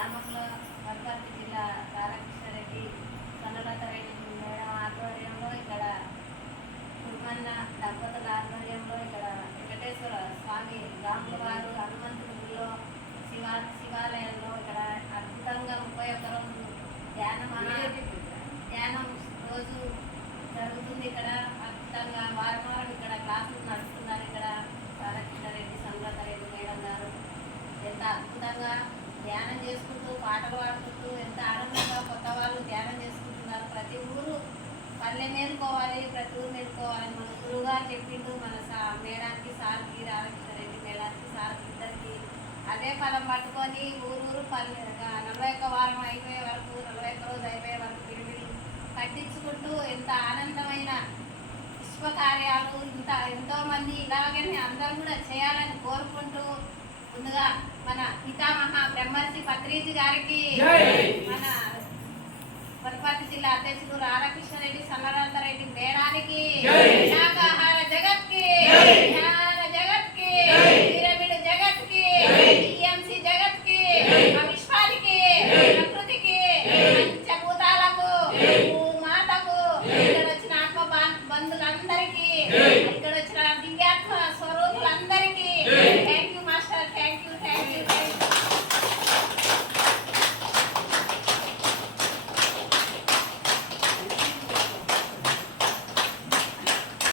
గ్రామంలో వనపర్తి జిల్లా రాధాకృష్ణారెడ్డి సన్నలతారెడ్డి మేడం ఆధ్వర్యంలో ఇక్కడ కుర్మన్న దంపతుల ఆధ్వర్యంలో ఇక్కడ వెంకటేశ్వర స్వామి రాముల వారు హనుమంతుడిలో శివాలయంలో ఇక్కడ అద్భుతంగా 31 రోజు ధ్యానం రోజు జరుగుతుంది. ఇక్కడ అద్భుతంగా వారం ఇక్కడ క్లాసులు నడుస్తున్నారు. ఇక్కడ రాధాకృష్ణారెడ్డి సన్నలతారెడ్డి మేడం గారు ఎంత అద్భుతంగా ధ్యానం చేసుకుంటూ పాటలు పాడుకుంటూ ఎంత ఆనందంగా కొత్త వాళ్ళు ధ్యానం చేసుకుంటున్నారు. ప్రతి ఊరు పల్లె మేలుకోవాలి, ప్రతి ఊరు మేలుకోవాలని మన గురువుగారు చెప్పిండు. మన మేడానికి సార్కి రాధాకృష్ణారెడ్డి మేడానికి సార్కి ఇద్దరికి అదే పదం పట్టుకొని ఊరు పల్లె 41 వారం అయిపోయే వరకు 41 రోజు అయిపోయే వరకు పిడిపిడి కట్టించుకుంటూ ఎంత ఆనందమైన విశ్వకార్యాలు ఎంతోమంది ఇలాగనే అందరూ కూడా చేయాలని కోరుకుంటూ ముందుగా మన పితామహ బ్రహ్మర్షి పత్రిజీ గారికి, మన వనపర్తి జిల్లా అధ్యక్షుడు రాధాకృష్ణారెడ్డి సన్నలతారెడ్డి మేడానికి, శాకాహార జగత్కి